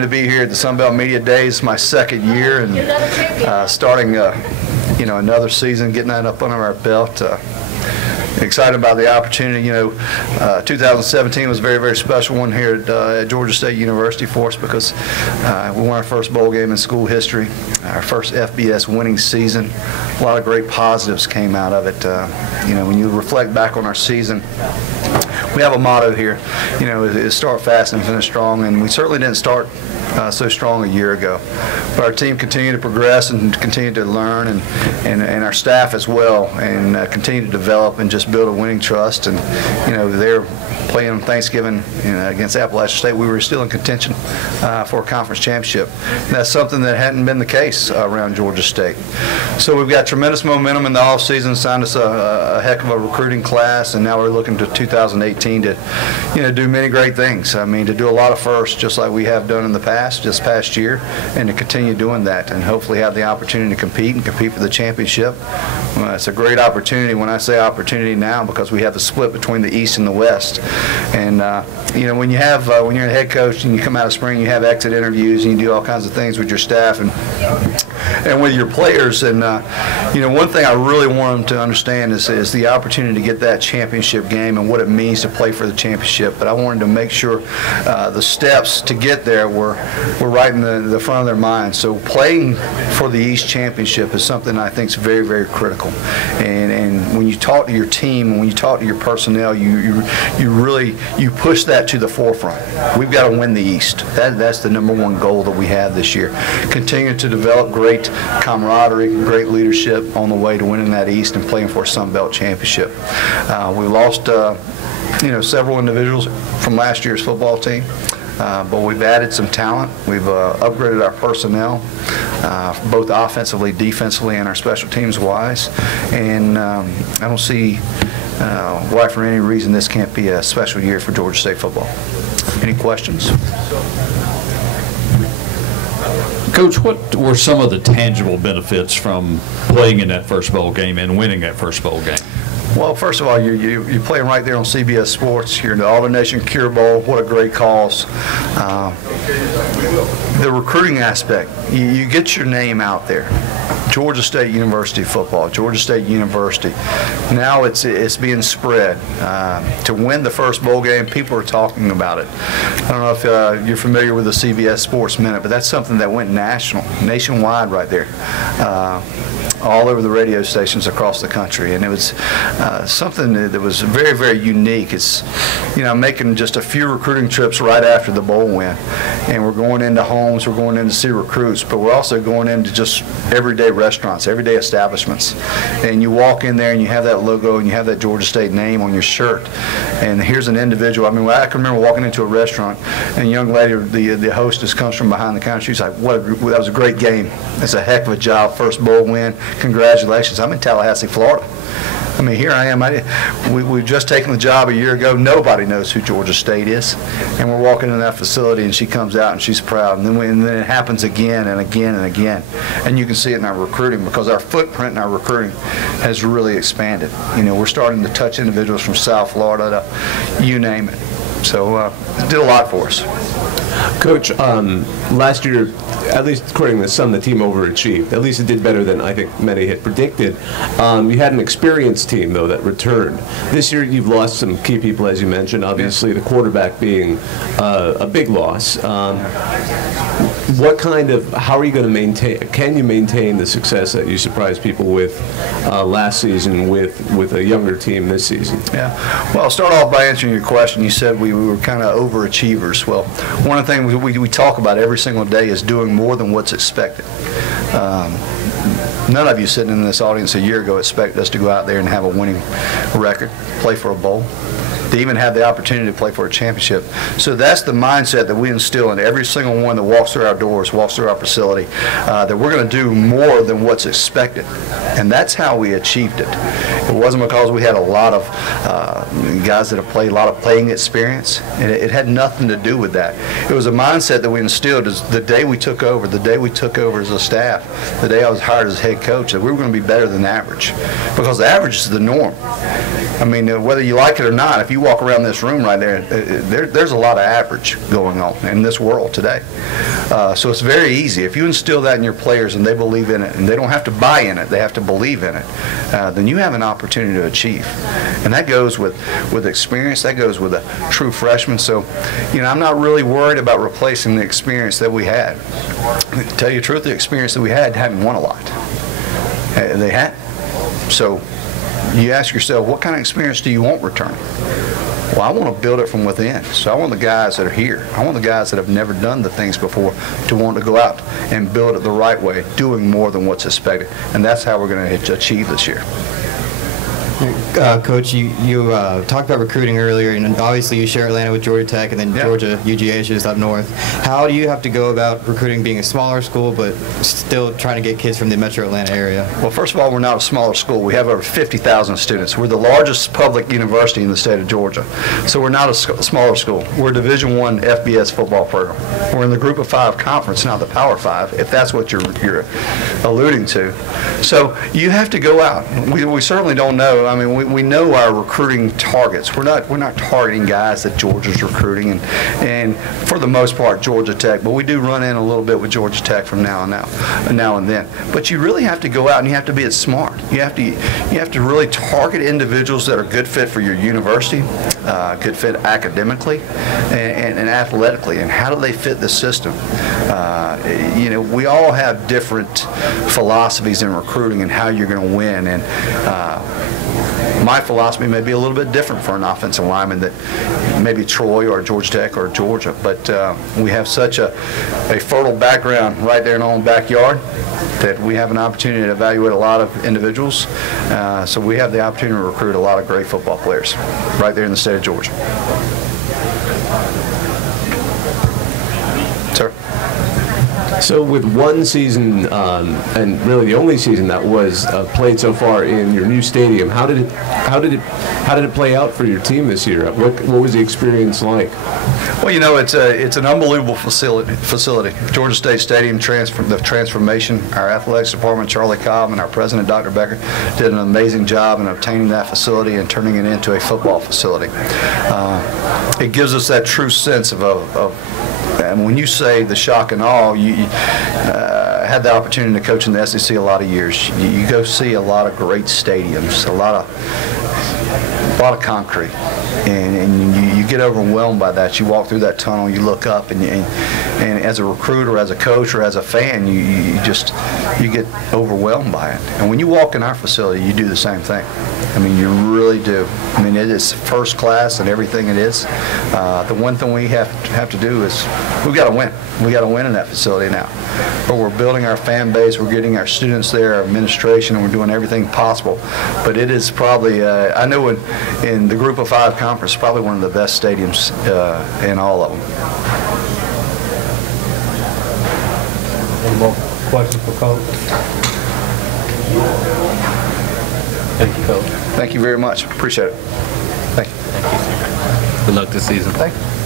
To be here at the Sunbelt Media Days, my second year, and starting another season, getting that up under our belt. Excited about the opportunity. 2017 was a very, very special one here at Georgia State University for us because we won our first bowl game in school history, our first FBS winning season. A lot of great positives came out of it. When you reflect back on our season, we have a motto here, is start fast and finish strong, and we certainly didn't start so strong a year ago. But our team continued to progress and continued to learn, and our staff as well, and continue to develop and just build a winning trust. And they're playing on Thanksgiving against Appalachian State. We were still in contention for a conference championship. And that's something that hadn't been the case around Georgia State. So we've got tremendous momentum in the offseason, signed us a heck of a recruiting class, and now we're looking to 2018 to do many great things. I mean, to do a lot of firsts, just like we have done in the past, this past year, and to continue doing that, and hopefully have the opportunity to compete for the championship. It's a great opportunity. When I say opportunity now, because we have the split between the East and the West. And when you have when you're a head coach and you come out of spring, you have exit interviews and you do all kinds of things with your staff and with your players. And one thing I really want them to understand is the opportunity to get that championship game and what it means to play for the championship. But I wanted to make sure the steps to get there were right in the front of their minds. So playing for the East Championship is something I think is very, very critical. And when you talk to your team, when you talk to your personnel, you really push that to the forefront. We've got to win the East. That's the #1 goal that we have this year. Continue to develop great camaraderie, great leadership on the way to winning that East and playing for a Sun Belt championship. We lost several individuals from last year's football team. But we've added some talent. We've upgraded our personnel, both offensively, defensively, and our special teams wise. And I don't see why for any reason this can't be a special year for Georgia State football. Any questions? Coach, what were some of the tangible benefits from playing in that first bowl game and winning that first bowl game? Well, first of all, you're playing right there on CBS Sports. You're in the All-Nation Cure Bowl. What a great cause. The recruiting aspect, you get your name out there. Georgia State University football, Georgia State University. Now it's being spread. To win the first bowl game, people are talking about it. I don't know if you're familiar with the CBS Sports Minute, but that's something that went nationwide right there. All over the radio stations across the country, and it was something that was very, very unique. It's, making just a few recruiting trips right after the bowl win, and we're going into homes, we're going in to see recruits, but we're also going into just everyday restaurants, everyday establishments, and you walk in there and you have that logo and you have that Georgia State name on your shirt, and here's an individual. I mean, I can remember walking into a restaurant, and a young lady, the hostess, comes from behind the counter. She's like, that was a great game. It's a heck of a job, first bowl win. Congratulations. I'm in Tallahassee, Florida. I mean, here I am. We've just taken the job a year ago. Nobody knows who Georgia State is. And we're walking in that facility, and she comes out, and she's proud. And then it happens again and again and again. And you can see it in our recruiting, because our footprint in our recruiting has really expanded. We're starting to touch individuals from South Florida, you name it. So it did a lot for us. Coach, last year, at least according to some, the team overachieved. At least it did better than I think many had predicted. You had an experienced team, though, that returned. This year you've lost some key people, as you mentioned, obviously the quarterback being a big loss. How are you going to maintain, can you maintain the success that you surprised people with last season with a younger team this season? Yeah, well, I'll start off by answering your question. You said we were kind of overachievers. Well, one of the things we talk about every single day is doing more than what's expected. None of you sitting in this audience a year ago expected us to go out there and have a winning record, play for a bowl, to even have the opportunity to play for a championship. So that's the mindset that we instill in every single one that walks through our doors, walks through our facility, that we're going to do more than what's expected. And that's how we achieved it. It wasn't because we had a lot of guys that have played a lot of playing experience. It had nothing to do with that. It was a mindset that we instilled as the day we took over as a staff, the day I was hired as head coach, that we were going to be better than average, because the average is the norm. I mean, whether you like it or not, if you walk around this room right there, there's a lot of average going on in this world today. So it's very easy. If you instill that in your players and they believe in it, and they don't have to buy in it, they have to believe in it, then you have an opportunity to achieve. And that goes with experience. That goes with a true freshman. So, I'm not really worried about replacing the experience that we had. To tell you the truth, the experience that we had hadn't won a lot. They hadn't. So you ask yourself, what kind of experience do you want returning? Well, I want to build it from within. So I want the guys that are here. I want the guys that have never done the things before to want to go out and build it the right way, doing more than what's expected. And that's how we're going to achieve this year. Coach, you talked about recruiting earlier, and obviously you share Atlanta with Georgia Tech, and then Georgia UGA is just up north. How do you have to go about recruiting, being a smaller school, but still trying to get kids from the metro Atlanta area? Well, first of all, we're not a smaller school. We have over 50,000 students. We're the largest public university in the state of Georgia. So we're not a smaller school. We're a Division I FBS football program. We're in the Group of 5 conference, not the Power 5, if that's what you're alluding to. So you have to go out. We certainly don't know. I mean, we know our recruiting targets. We're not targeting guys that Georgia's recruiting, and for the most part Georgia Tech, but we do run in a little bit with Georgia Tech from now and then. But you really have to go out and you have to be smart. You have to really target individuals that are good fit for your university, good fit academically and athletically, and how do they fit the system. We all have different philosophies in recruiting and how you're going to win, and my philosophy may be a little bit different for an offensive lineman that maybe Troy or Georgia Tech or Georgia, but we have such a fertile background right there in our own backyard that we have an opportunity to evaluate a lot of individuals. So we have the opportunity to recruit a lot of great football players right there in the state of Georgia. Sir? So with one season, and really the only season that was played so far in your new stadium, how did it play out for your team this year? What was the experience like? Well, it's an unbelievable facility. Georgia State Stadium, the transformation. Our athletics department, Charlie Cobb, and our president, Dr. Becker, did an amazing job in obtaining that facility and turning it into a football facility. It gives us that true sense of and when you say the shock and awe, you had the opportunity to coach in the SEC a lot of years. You go see a lot of great stadiums, a lot of concrete, and you get overwhelmed by that. You walk through that tunnel, you look up, and as a recruiter, as a coach, or as a fan, you get overwhelmed by it. And when you walk in our facility, you do the same thing. I mean, you really do. I mean, it is first class and everything it is. The one thing we have to do is we've got to win. We got to win in that facility now. But we're building our fan base. We're getting our students there, our administration, and we're doing everything possible. But it is probably, I know in the Group of 5 conference, probably one of the best stadiums in all of them. Any more questions for Coach? Thank you, Coach. Thank you very much. Appreciate it. Thank you. Good luck this season. Thank you.